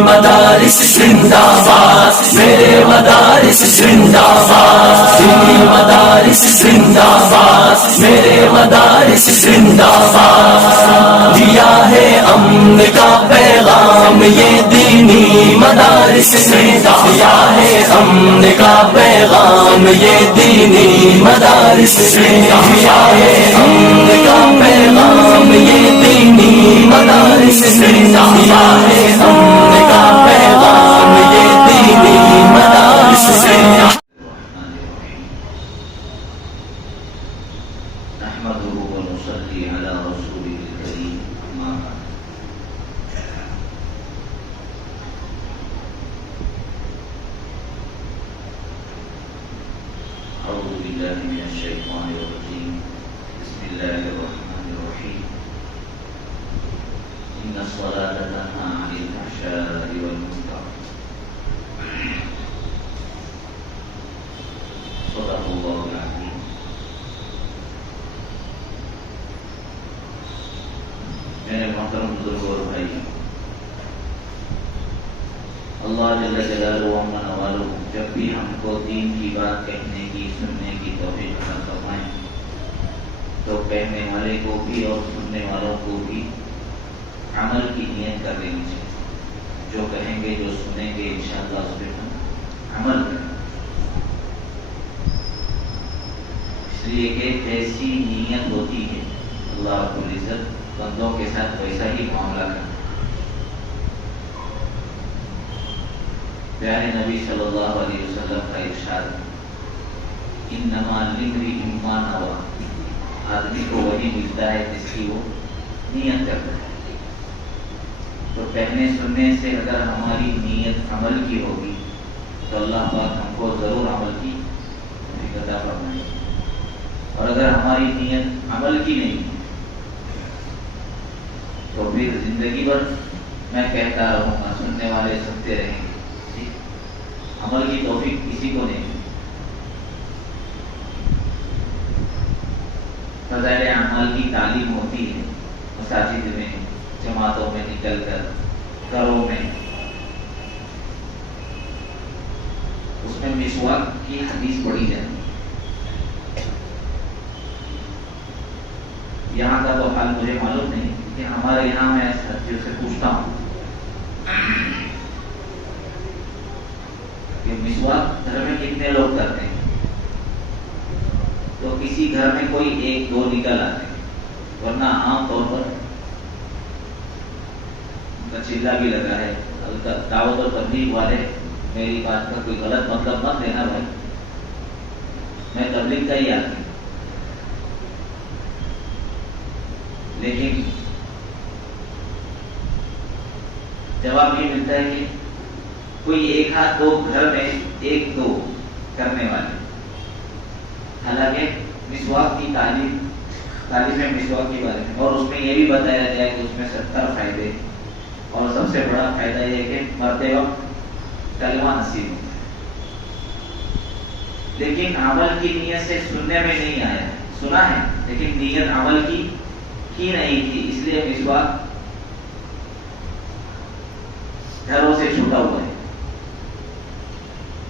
مدارس زندہ باد، میرے مدارس زندہ باد، دینی مدارس زندہ باد، میرے مدارس زندہ باد، دیا ہے امن کا پیغام یہ دینی مدارس نے، دیا ہے امن کا پیغام یہ دینی مدارس نے، دیا ہے امن کا پیغام یہ دینی مدارس نے، دیا ہے امن کا پیغام یہ دینی مدارس نے۔ نحمده ونصلي على رسوله الكريم، أما بعد. أعوذ بالله من الشيطان الرجيم، بسم الله الرحمن الرحيم. إن الصلاة تنهى عن الفحشاء والمنكر. صدق الله العظيم. میرے محترم بزرگوں اور بھائی، اللہ جل جلالہ و منوالہ جب بھی ہم کو دین کی بات کہنے کی، سننے کی توفیق عطا فرمائیں تو کہنے والے کو بھی اور سننے والوں کو بھی عمل کی نیت کر لینی چاہیے۔ جو کہیں گے، جو سنیں گے، انشاءاللہ اس پہ ہم عمل کریں، اس لیے کہ جیسی نیت ہوتی ہے اللہ رب العزت بندوں کے ساتھ ویسا ہی معاملہ کرنا۔ پیارے نبی صلی اللہ علیہ وسلم کا ارشاد، انما للمرء ما نوى، آدمی کو وہی ملتا ہے جس کی وہ نیت کرتا ہے۔ تو کہنے سننے سے اگر ہماری نیت عمل کی ہوگی تو اللہ پاک ہم کو ضرور عمل کی توفیق عطا فرمائے، اور اگر ہماری نیت عمل کی نہیں تو پھر زندگی بھر میں کہتا رہوں گا، سننے والے سنتے رہیں گے، عمل کی توفیق کسی کو نہیں۔ فضائل اعمال کی تعلیم ہوتی ہے مساجد میں، جماعتوں میں نکل کر، گھروں میں، اس میں مسواک کی حدیث پڑھی جاتی ہے۔ یہاں کا تو حال مجھے معلوم نہیں کہ ہمارے یہاں میں ساتھیوں سے پوچھتا ہوں کہ مسواک گھر میں کتنے لوگ کرتے ہیں، تو کسی گھر میں کوئی ایک دو نکل آتے ہیں، ورنہ عام طور پر ان کا چلہ بھی لگا ہے۔ دعوت اور تبلیغ والے میری بات کا کوئی غلط مطلب مت لینا بھائی، میں تبلیغ کا ہی آدمی، لیکن جواب یہ ملتا ہے کہ کوئی ایک ہاتھ دو گھر میں ایک دو کرنے والے۔ حالانکہ مسواک کی تعلیم مسواک کے بارے میں، اور اس میں یہ بھی بتایا گیا کہ اس میں 70 فائدے، اور سب سے بڑا فائدہ یہ ہے کہ مرتے وقت کلمہ نصیب ہوتا ہے۔ لیکن عمل کی نیت سے سننے میں نہیں آیا، سنا ہے لیکن نیت عمل کی نہیں تھی، اس لیے مسواک گھروں سے چھوٹا ہوا ہے۔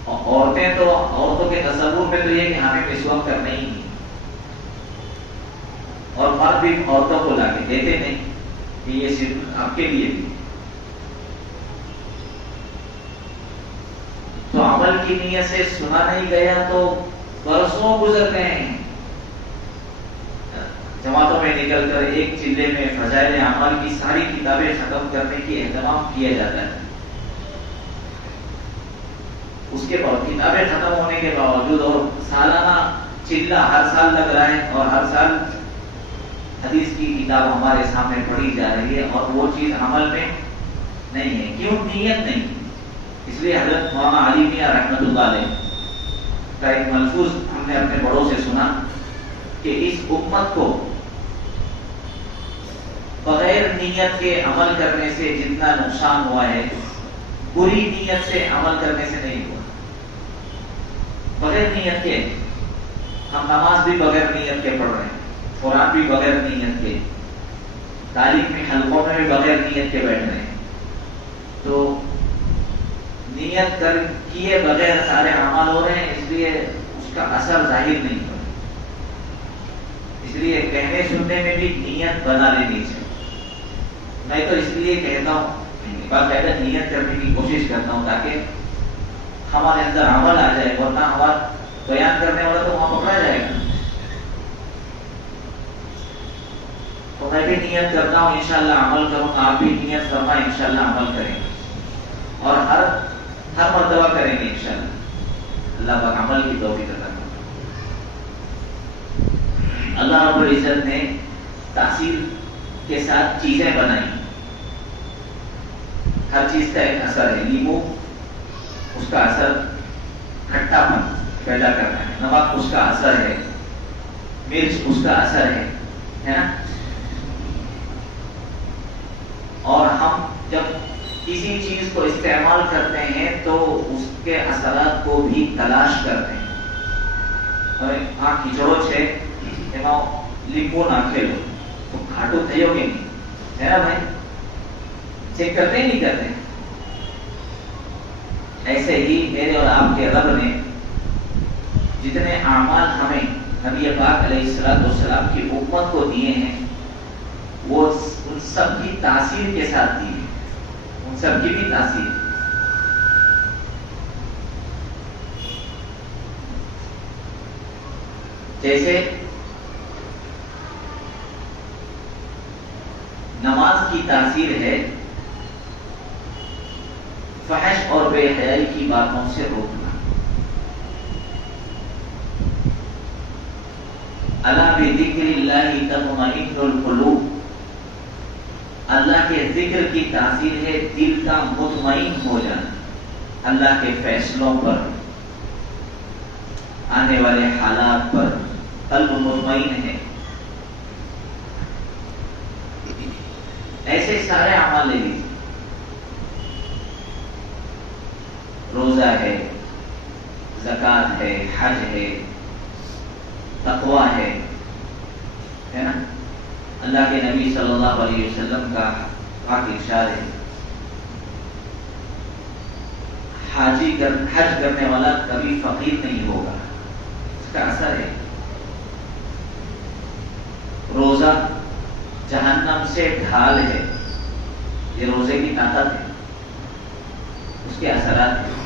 عورتوں کے تصور میں تو یہ کہ ہمیں مسواک کرنا ہی نہیں، اور مرد بھی عورتوں کو لا کے دیتے نہیں کہ یہ صرف آپ کے لیے بھی۔ تو عمل کی نیت سے سنا نہیں گیا تو برسوں گزر گئے ہیں، جماعتوں میں نکل کر ایک چلے میں فضائل اعمال کی ساری کتابیں ختم کرنے کی اہتمام کیا جاتا ہے۔ اس کے بعد کتابیں ختم ہونے کے باوجود اور سالانہ چلہ ہر سال لگ رہا ہے، اور ہر سال حدیث کی کتاب ہمارے سامنے پڑھی جا رہی ہے، اور وہ چیز عمل میں نہیں ہے۔ کیوں؟ نیت نہیں۔ اس لیے حضرت مولانا علی میاں رحمۃ اللہ علیہ کا ایک ملفوظ ہم نے اپنے بڑوں سے سنا کہ اس امت کو بغیر نیت کے عمل کرنے سے جتنا نقصان ہوا ہے، بری نیت سے عمل کرنے سے نہیں ہوا۔ بغیر نیت کے ہم نماز بھی بغیر نیت کے پڑھ رہے ہیں، قرآن بھی بغیر نیت کے، تعلیم میں حلقوں میں بھی بغیر نیت کے بیٹھ رہے ہیں، تو نیت کر کیے بغیر سارے اعمال ہو رہے ہیں، اس لیے اس کا اثر ظاہر نہیں ہو رہا، اس لیے کہنے سننے میں بھی نیت بنا لینی چاہیے۔ میں تو اس لیے کہتا ہوں، باقاعدہ نیت کرنے کی کوشش کرتا ہوں تاکہ ہمارے اندر عمل آ جائے، ورنہ ہمارا بیان کرنے والا تو وہاں پکڑا جائے گا۔ تو میں بھی نیت کرتا ہوں انشاءاللہ عمل کروں، آپ بھی نیت کرنا انشاءاللہ عمل کریں گے، اور ہر مرتبہ کریں گے انشاءاللہ۔ اللہ پاک عمل کی توفیق عطا کرے۔ اللہ رب العزت نے تاثیر کے ساتھ چیزیں بنائی، ہر چیز کا ایک اثر ہے۔ لیمو اس کا اثر کھٹا پن پیدا کرنا ہے، نمک اس کا اثر ہے، مرچ اس کا اثر ہے نا؟ اور ہم جب کسی چیز کو استعمال کرتے ہیں تو اس کے اثرات کو بھی تلاش کرتے ہیں۔ کھچڑو ہے لیمبو نہ کھیلو تو کھاٹو تھے ہو کہ نہیں، ہے نا بھائی؟ چیک کرتے نہیں کرتے؟ ایسے ہی میرے اور آپ کے رب نے جتنے اعمال ہمیں نبی پاک علیہ السلام کی امت کو دیے ہیں، وہ ان سب کی تاثیر کے ساتھ دیے ہیں، ان سب کی بھی تاثیر۔ جیسے نماز کی تاثیر ہے فحش اور بے حیائی کی باتوں سے روکنا۔ الا بذکر اللہ تطمئن القلوب، اللہ کے ذکر کی تاثیر ہے دل کا مطمئن ہو جانا، اللہ کے فیصلوں پر، آنے والے حالات پر قلب مطمئن ہے۔ ایسے سارے اعمال لے لیجیے، روزہ ہے، زکوٰۃ ہے، حج ہے، تقویٰ ہے نا؟ اللہ کے نبی صلی اللہ علیہ وسلم کا پاک ارشاد ہے، حج کرنے والا کبھی فقیر نہیں ہوگا، اس کا اثر ہے۔ روزہ جہنم سے ڈھال ہے، یہ روزے کی طاقت ہے، اس کے اثرات ہیں۔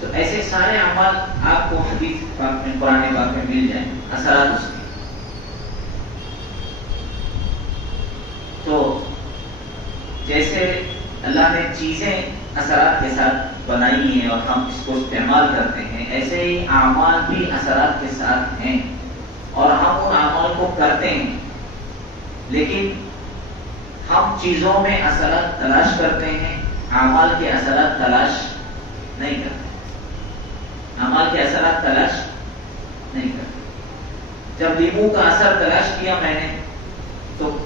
تو ایسے سارے اعمال آپ کو حدیث پاک میں، قرآن پاک میں مل جائیں، اثرات اس کے۔ تو جیسے اللہ نے چیزیں اثرات کے ساتھ بنائی ہیں اور ہم اس کو استعمال کرتے ہیں، ایسے ہی اعمال بھی اثرات کے ساتھ ہیں، اور ہم ان اعمال کو کرتے ہیں، لیکن ہم چیزوں میں اثرات تلاش کرتے ہیں، اعمال کے اثرات تلاش نہیں کرتے، اعمال کے اثرات تلاش نہیں کرتے۔ جب لیمو کا اثر تلاش کیا میں نے تو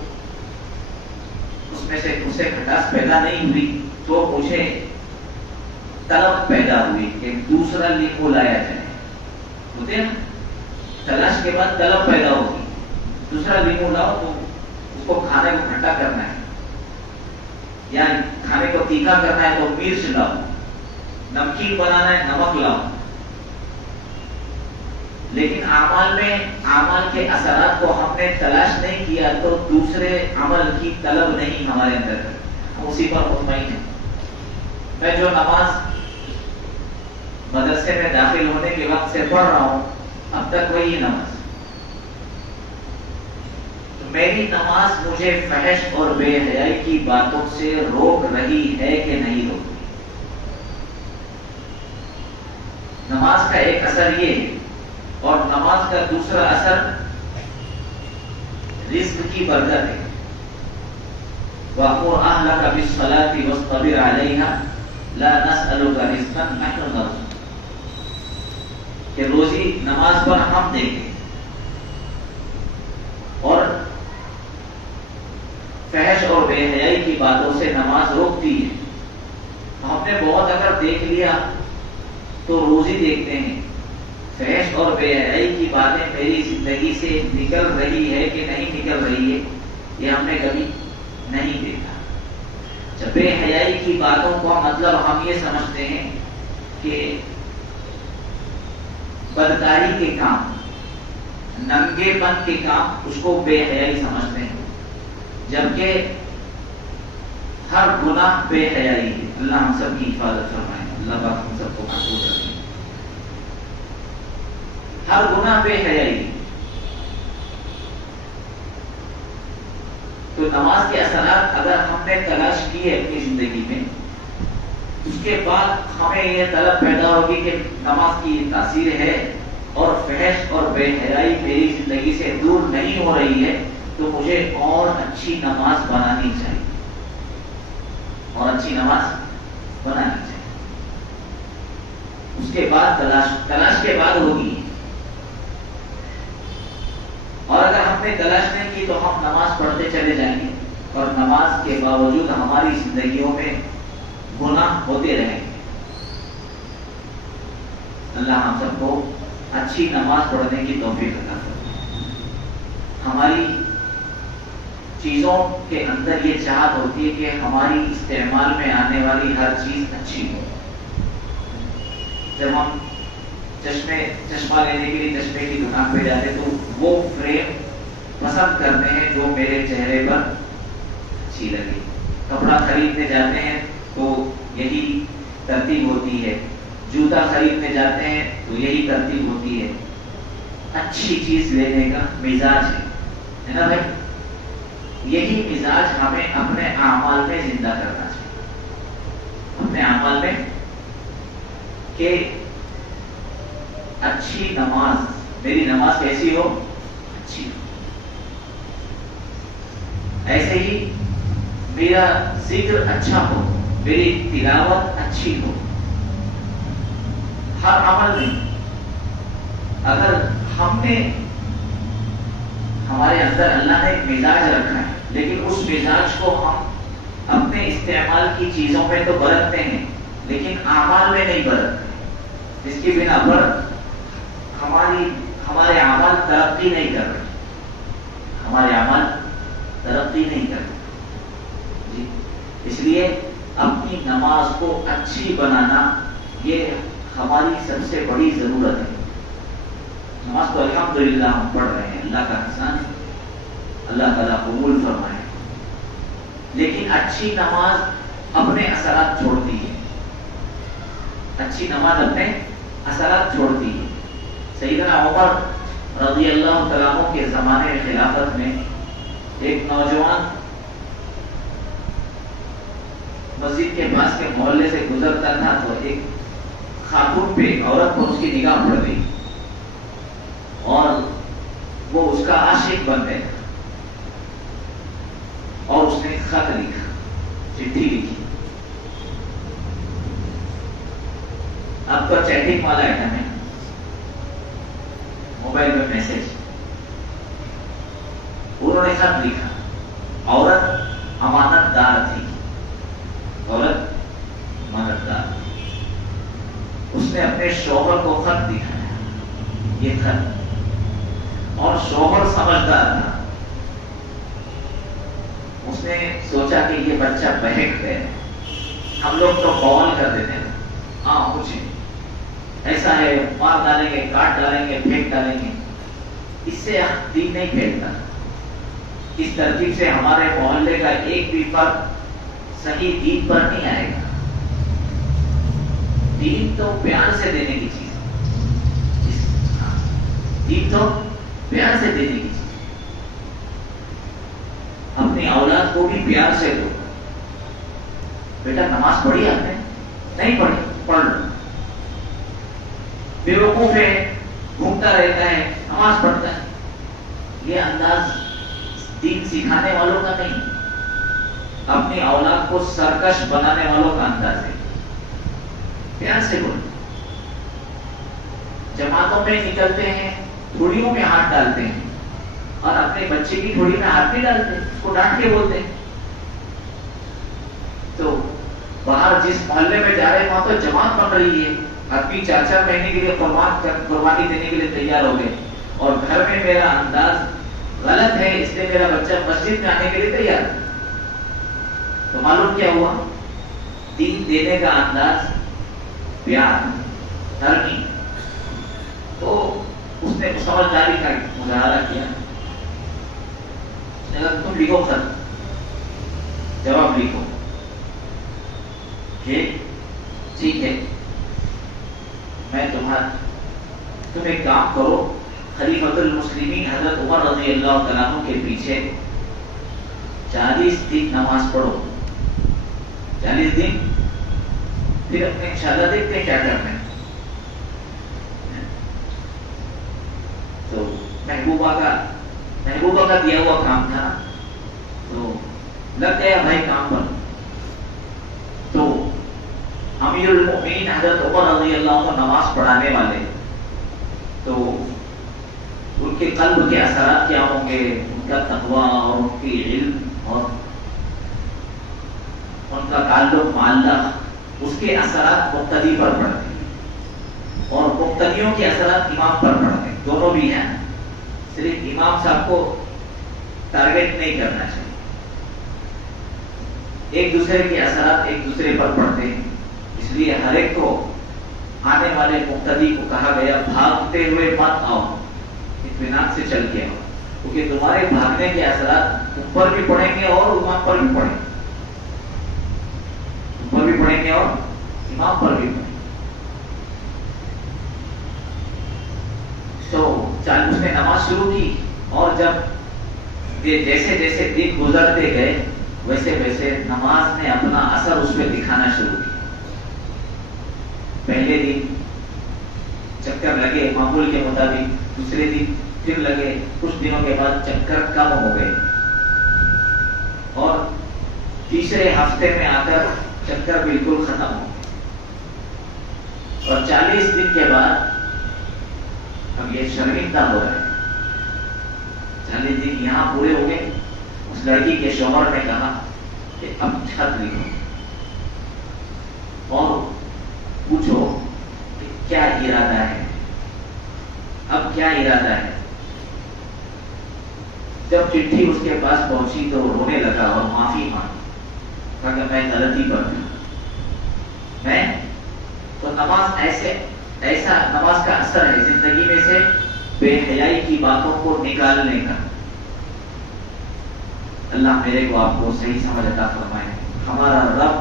اس میں سے اسے کھٹاس پیدا نہیں ہوئی، تو مجھے طلب پیدا ہوئی کہ دوسرا لیمو لایا جائے، ہوتے ہیں نا؟ تلاش کے بعد طلب پیدا ہوگی، دوسرا لیمو لاؤ تو اس کو کھانے کو کھٹا کرنا ہے، یا کھانے کو تیکھا کرنا ہے تو مرچ لاؤ، نمکین بنانا ہے نمک لاؤ۔ لیکن اعمال میں اعمال کے اثرات کو ہم نے تلاش نہیں کیا تو دوسرے عمل کی طلب نہیں ہمارے اندر، ہم اسی پر مطمئن ہیں۔ میں جو نماز مدرسے میں داخل ہونے کے وقت سے پڑھ رہا ہوں، اب تک وہی نماز، تو میری نماز مجھے فحش اور بے حیائی کی باتوں سے روک رہی ہے کہ نہیں روک رہی؟ نماز کا ایک اثر یہ ہے، اور نماز کا دوسرا اثر رزق کی برکت ہے۔ وَأْمُرْ أَهْلَكَ بِالصَّلَاةِ وَاصْطَبِرْ عَلَيْهَا لَا نَسْأَلُكَ رِزْقًا نَحْنُ نَرْزُقُكَ، کہ روزی نماز پر ہم دیں گے۔ اور فحش اور بے حیائی کی باتوں سے نماز روکتی ہے۔ ہم نے بہت اگر دیکھ لیا تو روزی دیکھتے ہیں، فحش اور بے حیائی کی باتیں میری زندگی سے نکل رہی ہے کہ نہیں نکل رہی ہے، یہ ہم نے کبھی نہیں دیکھا۔ بے حیائی کی باتوں کا مطلب ہم یہ سمجھتے ہیں کہ بدکاری کے کام، ننگے پن کے کام، اس کو بے حیائی سمجھتے ہیں، جبکہ ہر گناہ بے حیائی ہے۔ اللہ ہم سب کی حفاظت فرمائے، اللہ پاک ہم سب کو محفوظ رکھے۔ ہر گناہ بے حیائی ہے۔ تو نماز کے اثرات اگر ہم نے تلاش کیے اپنی زندگی میں، اس کے بعد ہمیں یہ طلب پیدا ہوگی کہ نماز کی تاثیر ہے اور فحش اور بے حیائی میری زندگی سے دور نہیں ہو رہی ہے، تو مجھے اور اچھی نماز بنانی چاہیے، اور اچھی نماز بنانی چاہیے۔ اس کے بعد تلاش کے بعد ہوگی۔ اور اگر ہم نے تلاش نہیں کی تو ہم نماز پڑھتے چلے جائیں گے، اور نماز کے باوجود ہماری زندگیوں میں گناہ ہوتے رہیں گے۔ اللہ ہم سب کو اچھی نماز پڑھنے کی توفیق عطا فرمائے۔ ہماری چیزوں کے اندر یہ چاہت ہوتی ہے کہ ہماری استعمال میں آنے والی ہر چیز اچھی ہو۔ جب ہم چشمہ لینے کے لیے چشمے کی دکان پہ جاتے تو وہ فریم پسند کرتے ہیں جو میرے چہرے پر اچھی لگے۔ کپڑا خریدنے جاتے ہیں تو یہی ترتیب ہوتی ہے، جوتا خریدنے جاتے ہیں تو یہی ترتیب ہوتی ہے۔ اچھی چیز لینے کا مزاج ہے نا بھائی؟ یہی مزاج ہمیں اپنے اعمال میں زندہ کرنا چاہیے، اپنے اعمال میں، کہ اچھی نماز، میری نماز کیسی ہو؟ اچھی ہو۔ ایسے ہی میرا ذکر اچھا ہو، میری تلاوت اچھی ہو۔ ہر عمل میں اگر ہم نے، ہمارے اندر اللہ نے ایک مزاج رکھا ہے، لیکن اس مزاج کو ہم اپنے استعمال کی چیزوں میں تو برتتے ہیں لیکن اعمال میں نہیں برتتے، جس کی بنا پر ہمارے اعمال ترقی نہیں کر رہے، ہمارے اعمال ترقی نہیں کر رہے جی۔ اس لیے اپنی نماز کو اچھی بنانا یہ ہماری سب سے بڑی ضرورت ہے۔ نماز تو الحمدللہ ہم پڑھ رہے ہیں، اللہ کا احسان ہے، اللہ تعالیٰ قبول فرمائے، لیکن اچھی نماز اپنے اثرات چھوڑتی ہے، اچھی نماز اپنے اثرات چھوڑتی ہے۔ سیدنا عمر رضی اللہ تعالیٰ عنہ کے زمانے میں، خلافت میں، ایک نوجوان مسجد کے پاس کے محلے سے گزرتا تھا تو ایک خاتون پہ، عورت پر اس کی نگاہ پڑ گئی اور وہ اس کا عاشق بن گیا، اور اس نے خط لکھا، چٹھی لکھی۔ اب تو چیٹنگ والا آئٹم ہے، موبائل میں میسج، انہوں نے خط لکھا۔ عورت امانت دار تھی، عورت امانت دار، اس نے اپنے شوہر کو خط دکھایا، یہ خط، اور شوہر سمجھدار تھا، اس نے سوچا کہ یہ بچہ بہک گیا، ہم لوگ تو بوال کر دیتے ہیں، ہاں کچھ ایسا ہے، مار ڈالیں گے، کاٹ ڈالیں گے، پھینک ڈالیں گے، اس سے دین نہیں پھیلتا۔ اس ترتیب سے ہمارے محلے کا ایک بھی فرد صحیح دین پر نہیں آئے گا۔ دین تو پیار سے دینے کی چیز ہے، دین تو پیار سے دینے کی چیز، اپنی اولاد کو بھی پیار سے دو۔ بیٹا نماز پڑھی آپ نے؟ نہیں پڑھی، پڑھ لو۔ بے وقوف ہے، گھومتا رہتا ہے، نماز پڑھتا ہے، یہ انداز دین سکھانے والوں کا نہیں، اپنی اولاد کو سرکش بنانے والوں کا انداز ہے۔ پیار سے بولو۔ جماعتوں میں نکلتے ہیں، تھوڑیوں میں ہاتھ ڈالتے ہیں، اور اپنے بچے کی تھوڑی میں ہاتھ نہیں ڈالتے، اس کو ڈانٹ کے بولتے ہیں۔ تو باہر جس محلے میں جا رہے ہیں وہاں تو جماعت بن رہی ہے، آدمی 4-4 مہینے کے لیے قربانی دینے کے لیے تیار ہو گئے، اور گھر میں میرا انداز غلط ہے، اس لیے میرا بچہ مسجد میں آنے کے لیے تیار ہے۔ تو معلوم کیا ہوا؟ دین دینے کا انداز پیار، نرمی. تو اس نے سمجھداری کا مظاہرہ کیا. اگر تم لکھو خط، جواب لکھو کہ ٹھیک ہے میں تم ایک کام کرو، خلیفۃ المسلمین حضرت عمر رضی اللہ تعالیٰ عنہ کے پیچھے 40 دن نماز پڑھو. 40 دن، پھر اپنے انشاءاللہ دیکھتے ہیں کیا کرنا ہے. تو محبوبہ کا دیا ہوا کام تھا، تو لگ گیا بھائی کام پر. تو امیر المؤمنین حضرت عمر رضی اللہ عنہ نماز پڑھانے والے، تو ان کے قلب کے اثرات کیا ہوں گے؟ ان کا تقویٰ اور ان کی علم اور ان کا تعلق معلق، اس کے اثرات مقتدی پر پڑتے ہیں اور مقتدیوں کے اثرات امام پر پڑتے ہیں. دونوں بھی ہیں، صرف امام صاحب کو ٹارگیٹ نہیں کرنا چاہیے. ایک دوسرے کے اثرات ایک دوسرے پر پڑتے ہیں. اس لیے ہر ایک کو آنے والے مقتدی کو کہا گیا بھاگتے ہوئے مت آؤ، اطمینان سے چل کے آؤ، کیونکہ تمہارے بھاگنے کے اثرات تم پر بھی پڑیں گے اور امام پر بھی پڑیں گے. تم پر بھی پڑیں گے اور امام پر بھی پڑیں گے. تو اس نے نماز شروع کی، اور جب جیسے جیسے دن گزرتے گئے ویسے ویسے نماز نے اپنا اثر اس پہ دکھانا شروع کیا. پہلے دن چکر لگے معمول کے مطابق، دوسرے دن پھر لگے، کچھ دنوں کے بعد چکر کم ہو گئے، اور تیسرے ہفتے میں آ کر چکر بالکل ختم ہو گئے. اور 40 دن کے بعد اب یہ شرمندہ ہو رہے ہیں. 40 دن یہاں پورے ہو گئے. اس لڑکی کے شوہر نے کہا کہ اب خط لکھو اور پوچھو کہ کیا ارادہ ہے، اب کیا ارادہ ہے. جب چٹھی اس کے پاس پہنچی تو رونے لگا اور معافی مانگی، کہا کہ میں غلطی پر تھا. میں تو نماز ایسا نماز کا اثر ہے زندگی میں سے بے حیائی کی باتوں کو نکالنے کا. اللہ میرے کو آپ کو صحیح سمجھ عطا فرمائے. ہمارا رب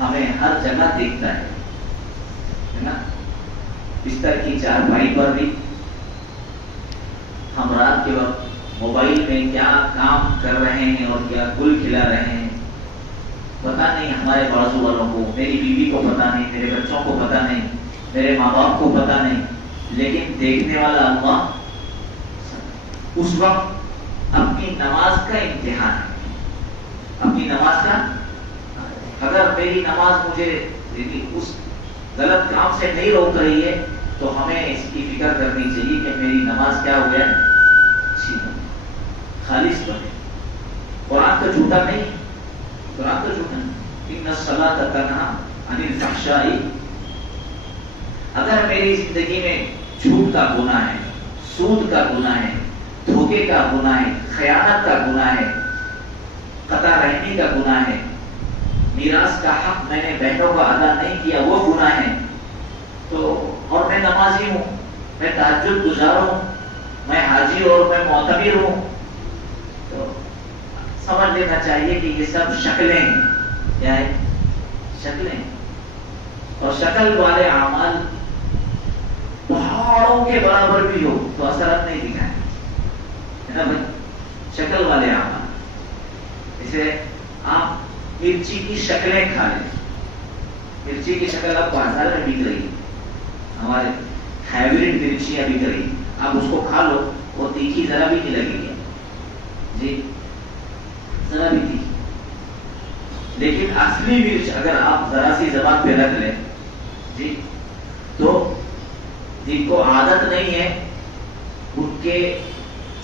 ہمیں ہر جگہ دیکھتا ہے نا. بستر کی چارپائی پر بھی ہم رات کے وقت موبائل میں کیا کام کر رہے ہیں اور کیا گل کھلا رہے ہیں پتا نہیں. ہمارے بازو والوں کو، میری بیوی کو پتا نہیں، میرے بچوں کو پتا نہیں، میرے ماں باپ کو پتا نہیں، لیکن دیکھنے والا اللہ اس وقت اپنی نماز کا امتحان ہے. اپنی نماز کا، اگر میری نماز مجھے اس غلط کام سے نہیں روک رہی ہے تو ہمیں اس کی فکر کرنی چاہیے کہ میری نماز کیا ہو گیا، اچھی بنے، خالص بنے. قرآن تو جھوٹا نہیں، قرآن تو جھوٹا نہیں. ان الصلاۃ تنہی عن الفحشاء. اگر میری زندگی میں جھوٹ کا گناہ ہے، سود کا گناہ ہے، دھوکے کا گناہ ہے، خیانت کا گناہ ہے، قطع رحمی کا گناہ ہے، میراث کا حق میں نے بہنوں کا ادا نہیں کیا وہ گناہ ہے، تو اور میں نمازی ہوں، میں تہجد گزار ہوں، میں حاجی اور میں معتمر ہوں، تو سمجھ لینا چاہیے کہ یہ سب شکلیں ہیں. کیا ہے؟ شکلیں. اور شکل والے اعمال پہاڑوں کے برابر بھی ہو تو اثرات نہیں دکھائیں ہے نا بھائی. شکل والے اعمال، جیسے آپ مرچی کی شکلیں کھا لیں. مرچی کی شکل اب بازار میں بک رہی ہے، ہمارے ہائیبریڈ مرچیاں بک رہی، آپ اس کو کھا لو، وہ تیکھی ذرا بھی نہیں لگے گی جی، ذرا بھی تیکھی. لیکن اصلی مرچ اگر آپ ذرا سی زبان پہ رکھ لیں جی، تو جن کو عادت نہیں ہے ان کے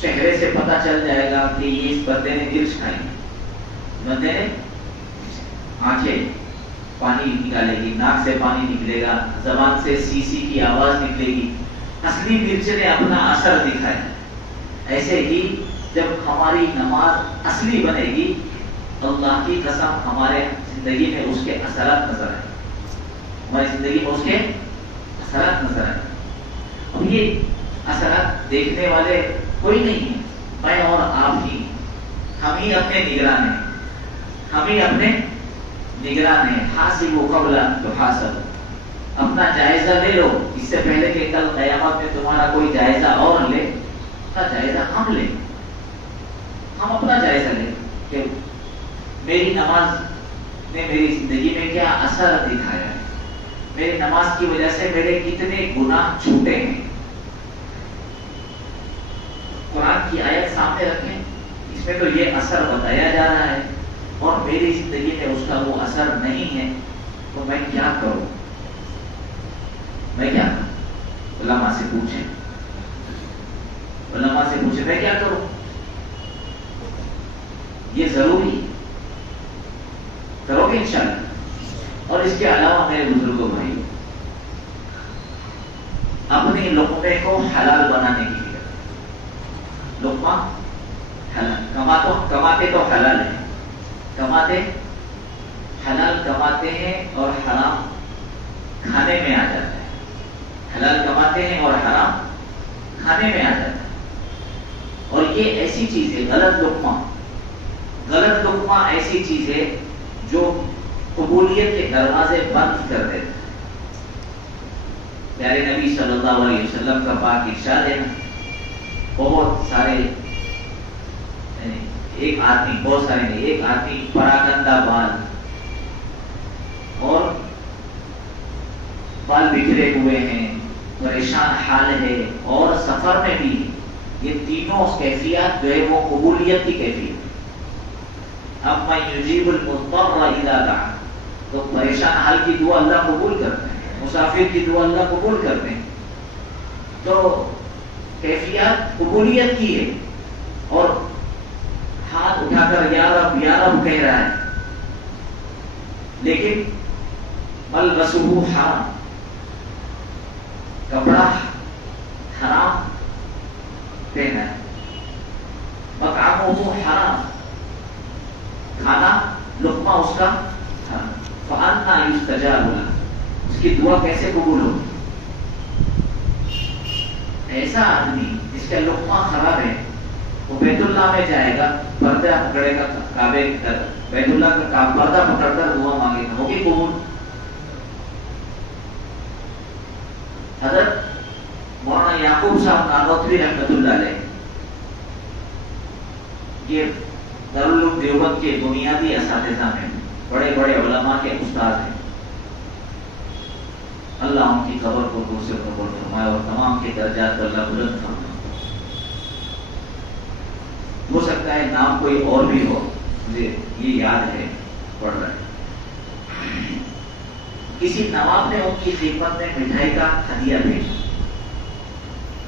چہرے سے پتہ چل جائے گا کہ یہ اس بندے نے مرچ کھائی. بندے نے آنکھیں پانی نکالے گی، ناک سے پانی نکلے گا، زبان سے سی سی کی آواز نکلے گی. اصلی مرچ نے اپنا اثر دکھایا. ایسے ہی جب ہماری نماز اصلی بنے گی اللہ کی قسم ہمارے زندگی میں اس کے اثرات نظر آئے، ہماری زندگی میں اس کے اثرات نظر آئے۔ اب یہ اثرات دیکھنے والے کوئی نہیں ہے، میں اور آپ ہی، ہم ہی اپنے نگران ہیں، ہم ہی اپنے نگران ہیں۔ حاسبوا قبل ان تحاسبوا، اپنا جائزہ لے لو اس سے پہلے کہ کل قیامت میں تمہارا کوئی جائزہ اور لے، اپنا جائزہ ہم لیں، ہم اپنا جائزہ لیں کہ میری نماز نے میری زندگی میں کیا اثر دکھایا ہے، میری نماز کی وجہ سے میرے کتنے گناہ چھوٹے ہیں۔ قرآن کی آیت سامنے رکھیں، اس میں تو یہ اثر بتایا جا رہا ہے اور میری زندگی میں اس کا وہ اثر نہیں ہے، تو میں کیا کروں؟ میں کیا کروں؟ علماء سے پوچھیں، علماء سے پوچھیں میں کیا کروں؟ یہ ضروری کرو گے انشاءاللہ۔ اور اس کے علاوہ میرے بزرگوں بھائی، اپنی لقمے کو حلال بنانے کی فکر، لقمہ حلال، کماتے تو حلال ہے، کماتے حلال کماتے ہیں اور حرام کھانے میں آ جاتا ہے، حلال کماتے ہیں اور حرام کھانے میں آ جاتا ہے۔ اور یہ ایسی چیز ہے، غلط لقمہ ایسی چیز ہے جو قبولیت کے دروازے بند کر دیتے ہیں۔ پیارے نبی صلی اللہ علیہ وسلم کا پاک ارشاد ہے، بہت سارے ایک آدمی پراگندہ بال بکھرے ہوئے ہیں، پریشان حال ہے، اور سفر میں بھی یہ تینوں کیفیات جو ہے وہ قبولیت کی کیفیت۔ اما یجیب المضطر اذا دعا، تو پریشان حال کی دعا اللہ قبول کرتے ہیں، مسافر کی دعا اللہ قبول کرتے ہیں، تو کیفیات قبولیت کی ہے، اور ہاتھ اٹھا کر یا رب کہہ رہا ہے، لیکن ملبسہ حرام، کپڑا حرام پہنا ہے، مطعمہ حرام، کھانا لقمہ اس کا حرام، فأنى يستجاب له، اس کی دعا کیسے قبول ہوگی؟ ایسا آدمی جس کا لقمہ خراب ہے، وہ بیت اللہ میں جائے گا، پردہ پکڑے گا، کعبے بیت اللہ کا پردہ پکڑ کر دعا مانگے گا، ہوگی قبول؟ حضرت مولانا یعقوب صاحب نانوتوی رحمۃ اللہ علیہ، یہ دارالعلوم دیوبند کے بنیادی اساتذہ ہیں، بڑے بڑے علماء کے استاد ہیں، اللہ ان کی قبر کو دور سے قبول فرمائے اور تمام کے درجات کو اللہ بلند فرمائے۔ ہو سکتا ہے نام کوئی اور بھی ہو، مجھے یہ یاد ہے، پڑھ رہا ہے، کسی نواب نے ان کی خدمت میں مٹھائی کا ہدیہ بھیجا۔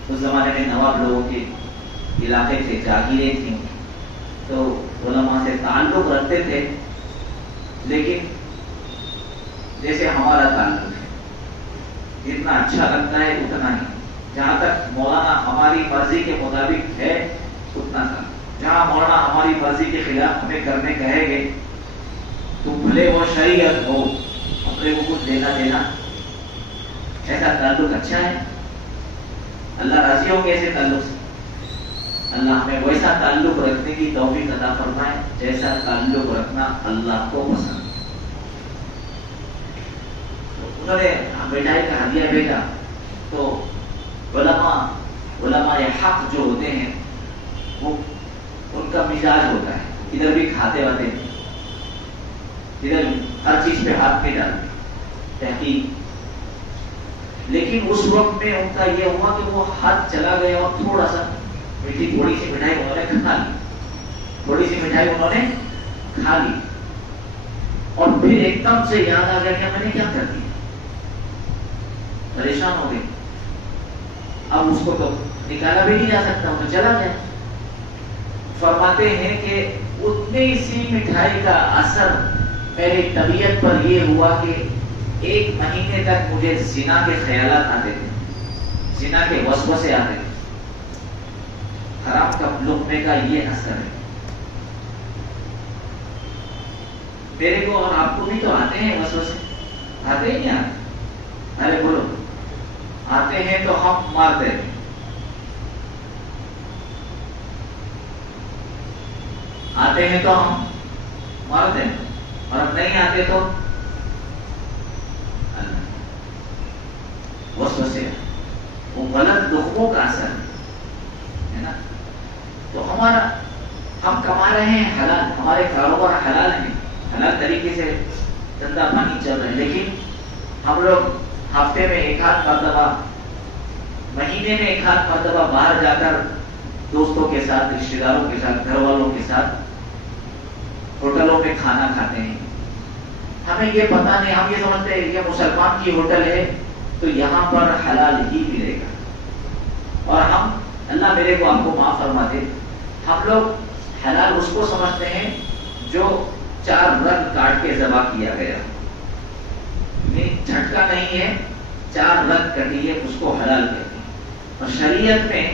اس زمانے میں نواب لوگوں کے علاقے سے جاگیریں تھیں، تو علماء سے تعلق رکھتے تھے، لیکن جیسے ہمارا تعلق ہے، جتنا اچھا لگتا ہے اتنا ہی، جہاں تک مولانا ہماری مرضی کے مطابق ہے اتنا تھا، جہاں مولانا ہماری مرضی کے خلاف ہمیں کرنے کہے گے تو بھلے وہ شریعت ہو، اپنے کو کچھ دینا ایسا تعلق اچھا ہے؟ اللہ راضی ہوں گے ایسے تعلق سے؟ اللہ ہمیں ویسا تعلق رکھنے کی توفیق عطا فرمائے جیسا تعلق رکھنا اللہ کو پسند۔ انہوں نے مٹھائی کا ہدیہ بھیجا، تو علماء حق جو ہوتے ہیں وہ ان کا مزاج ہوتا ہے، ادھر بھی کھاتے واتے ہیں، ادھر ہر چیز پہ ہاتھ پہ ڈالتے تحقیق، لیکن اس وقت میں ان کا یہ ہوا کہ وہ ہاتھ چلا گیا اور تھوڑا سا تھوڑی سی مٹھائی انہوں نے کھا لی، تھوڑی سی مٹھائی انہوں نے کھا لی، اور پھر ایک دم سے یاد آ گیا کہ میں نے کیا کر دیا، پریشان ہو گئے، اب اس کو تو نکالا بھی نہیں جا سکتا، وہ تو چلا گیا۔ فرماتے ہیں کہ اتنی سی مٹھائی کا اثر میری طبیعت پر یہ ہوا کہ 1 مہینے تک مجھے زنا کے خیالات آتے تھے، زنا کے وسوسے آتے تھے۔ حرام کا لقمے کا یہ اثر ہے۔ میرے کو اور آپ کو بھی تو آتے ہیں وسوسے، آتے ہی نہیں آتے؟ ارے بولو، آتے ہیں تو ہم مارتے ہیں، آتے ہیں تو ہم مارتے ہیں، اور اب نہیں آتے تو وسوسے، وہ غلط لقموں کا اثر ہے نا۔ تو ہم کما رہے ہیں حلال، ہمارے کاروبار حلال ہیں، حلال طریقے سے دھندا پانی چل رہے ہیں، لیکن ہم لوگ ہفتے میں ایک آدھ مرتبہ، مہینے میں ایک آدھ مرتبہ باہر جا کر دوستوں کے ساتھ، رشتے داروں کے ساتھ، گھر والوں کے ساتھ ہوٹلوں میں کھانا کھاتے ہیں۔ ہمیں یہ پتہ نہیں، ہم یہ سمجھتے ہیں یہ مسلمان کی ہوٹل ہے تو یہاں پر حلال ہی ملے گا، اور ہم، اللہ میرے کو آپ کو معاف فرما دے، ہم لوگ حلال اس کو سمجھتے ہیں جو 4 رگ کاٹ کے ذبح کیا گیا، یہ جھٹکا نہیں ہے، 4 رگ کٹی ہے، اس کو حلال کہتے ہیں۔ اور شریعت میں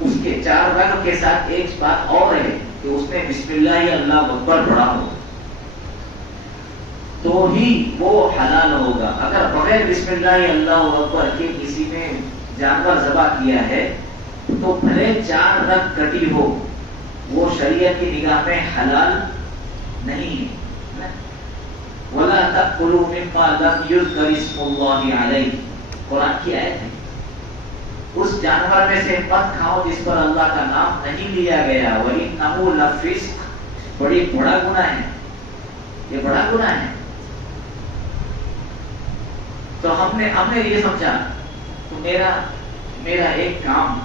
اس کے 4 رگ کے ساتھ ایک بات اور ہے کہ اس نے بسم اللہ اللہ اکبر پڑھا ہو تو ہی وہ حلال ہوگا۔ اگر بغیر بسم اللہ اللہ اکبر کے کسی نے جانور ذبح کیا ہے تو بھلے 4 رگ کٹی ہو، وہ شریعت کی نگاہ میں حلال نہیں ہے۔ وَلَا تَأْكُلُوا مِمَّا لَمْ يُذْكَرِ اسْمُ اللَّهِ عَلَيْهِ، قرآن کی آیت ہے۔ اس جانور میں سے مت کھاؤ جس پر اللہ کا نام نہیں لیا گیا، وَإِنَّهُ لَفِسْقٌ، بڑی بڑا گناہ ہے، یہ بڑا گناہ ہے۔ تو ہم نے یہ سمجھا تو میرا ایک کام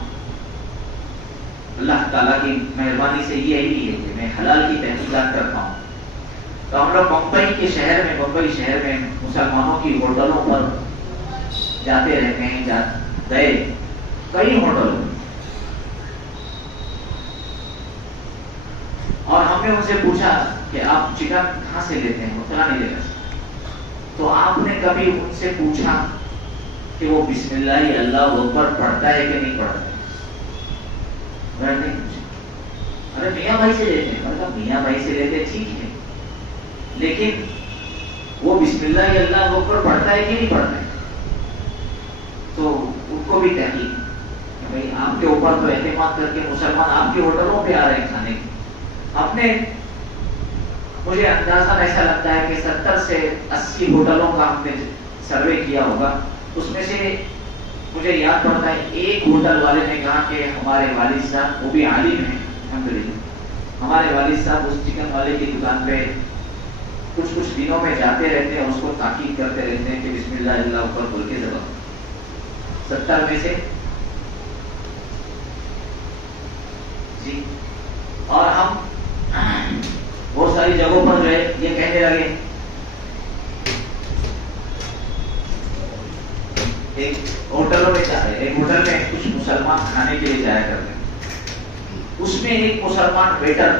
اللہ تعالیٰ کی مہربانی سے یہی ہے کہ میں حلال کی تحقیقات کرتا ہوں۔ تو ہم لوگ بمبئی شہر میں مسلمانوں کی ہوٹلوں پر جاتے رہتے ہیں، گئے کئی ہوٹلوں، اور ہم نے ان سے پوچھا کہ آپ چکن کہاں سے لیتے ہیں؟ فلانی جگہ سے۔ تو آپ نے کبھی ان سے پوچھا کہ وہ بسم اللہ اللہ اکبر پڑھتا ہے کہ نہیں پڑھتا؟ ارے میاں بھائی سے لیتے ہیں، مطلب میاں بھائی سے لیتے ٹھیک ہے، لیکن وہ بسم اللہ اللہ اکبر پڑھتا ہے کہ نہیں پڑھتا ہے؟ تو ان کو بھی تحقیق کہ بھائی آپ کے اوپر تو اعتماد کر کے مسلمان آپ کے ہوٹلوں پہ آ رہے ہیں کھانے کے۔ ہم نے، مجھے اندازہ ایسا لگتا ہے کہ 70 سے 80 ہوٹلوں کا ہم نے سروے کیا ہوگا، اس میں سے مجھے یاد پڑتا ہے ایک ہوٹل والے نے کہا کہ ہمارے والد صاحب، وہ بھی عالم ہیں الحمدللہ، ہمارے والد صاحب اس چکن والے کی دکان پہ کچھ دنوں میں جاتے رہتے ہیں، اس کو تاکید کرتے رہتے ہیں کہ بسم اللہ اللہ اکبر بول کے ذبح۔ 70 میں سے جی، اور ہم بہت ساری جگہوں پر جو ہے یہ کہنے لگے، ایک ہوٹل میں کچھ مسلمان کھانے کے لیے جایا کرتے ہیں، اس میں ایک مسلمان ویٹر،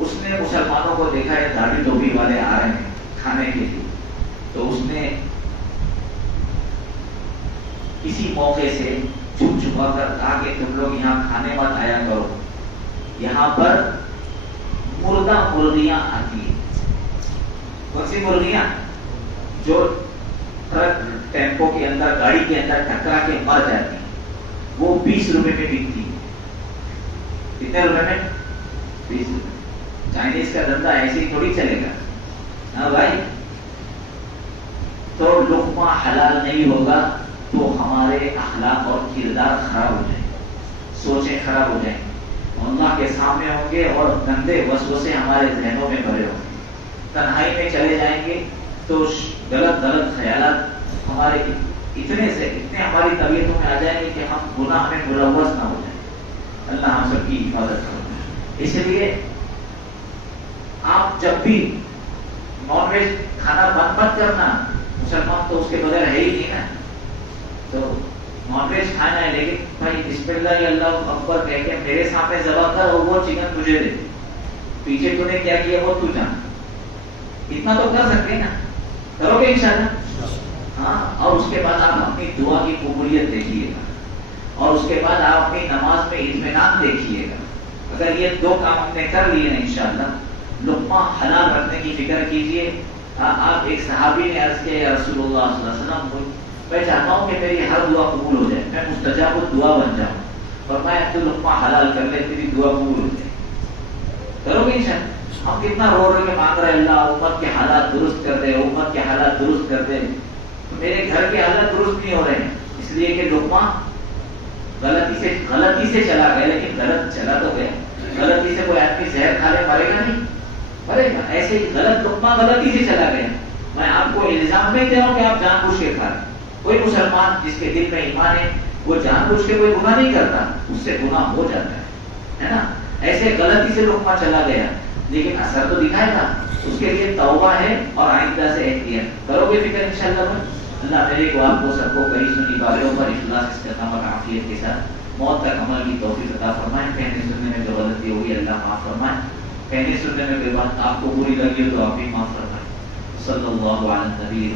اس نے مسلمانوں کو دیکھا ہے داڑھی ٹوپی والے آ رہے ہیں کھانے کے لیے، تو اس نے کسی موقع سے چھپ چھپا کر کہا کہ تم لوگ یہاں کھانے مت آیا کرو، یہاں پر مردہ مرغیاں آتی ہیں۔ کون سی مرغیاں؟ جو ٹرک ٹیمپو کے اندر، گاڑی کے اندر ٹکرا کے مر جاتی ہیں، وہ 20 روپے میں بکتی ہے۔ کتنے روپے میں؟ 20 روپے۔ چائنیز کا دھندا ایسے ہی تھوڑی چلے گا، ہاں بھائی۔ تو لقمہ حلال نہیں ہوگا تو ہمارے اخلاق اور کردار خراب ہو جائیں، سوچیں خراب ہو جائیں، اللہ کے سامنے ہوں گے اور گندے وسوسے ہمارے ذہنوں میں بھرے ہوں گے، تنہائی میں چلے جائیں گے تو غلط خیالات ہمارے اتنے ہماری طبیعتوں میں آ جائیں گے کہ ہم گناہ میں ملوث نہ ہو جائیں۔ اللہ ہم سب کی حفاظت کرے۔ اس لیے آپ جب بھی نان ویج کھانا بند مت کرنا، مسلمان تو اس کے بغیر ہے ہی نہیں نا، تو نان ویج کھانا ہے لیکن بھائی بسم اللہ اللہ اکبر کہہ کے میرے سامنے ذبح کر اور وہ چکن تجھے دے، پیچھے تو نے کیا کیا وہ تو جان، اتنا تو کر سکتے نا، کرو گے انشاءاللہ؟ ہاں، اور اس کے بعد آپ اپنی دعا کی قبولیت دیکھیے گا، اور اس کے بعد آپ اپنی نماز میں اطمینان دیکھیے گا، اگر یہ دو کام ہم نے کر لیے نا انشاءاللہ، لقمہ حلال رکھنے کی فکر کیجئے. آپ ایک صحابی نے عرض کیا، یا رسول اللہ صلی اللہ علیہ وسلم، میں چاہتا ہوں کہ میری ہر دعا قبول ہو جائے، میں مستجاب الدعا بن جاؤں. فرمایا تو لقمہ حلال کر لے، تیری دعا قبول ہو جائے. کرو گے انشاءاللہ؟ ہم کتنا رو کے مانگ رہے اللہ امت کے حالات درست کر دے، امت کے حالات درست کر دے. تو میرے گھر کے حالات درست نہیں ہو رہے ہیں، اس لیے کہ لقمہ غلطی سے چلا گیا. لیکن غلط چلا تو گیا، غلطی سے کوئی آدمی زہر کھا لے مرے گا نہیں، مرے گا. ایسے ہی غلط لقمہ غلطی سے چلا گیا. میں آپ کو الزام نہیں دے رہا ہوں کہ آپ جان بوجھ کے کھا رہے. کوئی مسلمان جس کے دل میں ایمان ہے وہ جان بوجھ کے کوئی گناہ نہیں کرتا، اس سے گناہ ہو جاتا ہے نا. ایسے غلطی سے لقمہ چلا گیا لیکن اثر تو دکھائے گا. اس کے لیے توبہ ہے اور آئندہ سے احتیاط کرو گے فکر انشاءاللہ. اللہ میرے کو آپ کو سب کو کئی سنی باتوں پر اخلاص استقامت عافیت کے ساتھ موت تک عمل کی توفیق عطا فرمائے. کہنے سننے میں جو غلطی ہوگی اللہ معاف فرمائے. کہنے سننے میں کوئی بات آپ کو بری لگی ہو تو آپ بھی معاف فرمائے. صلی اللہ علیہ نبی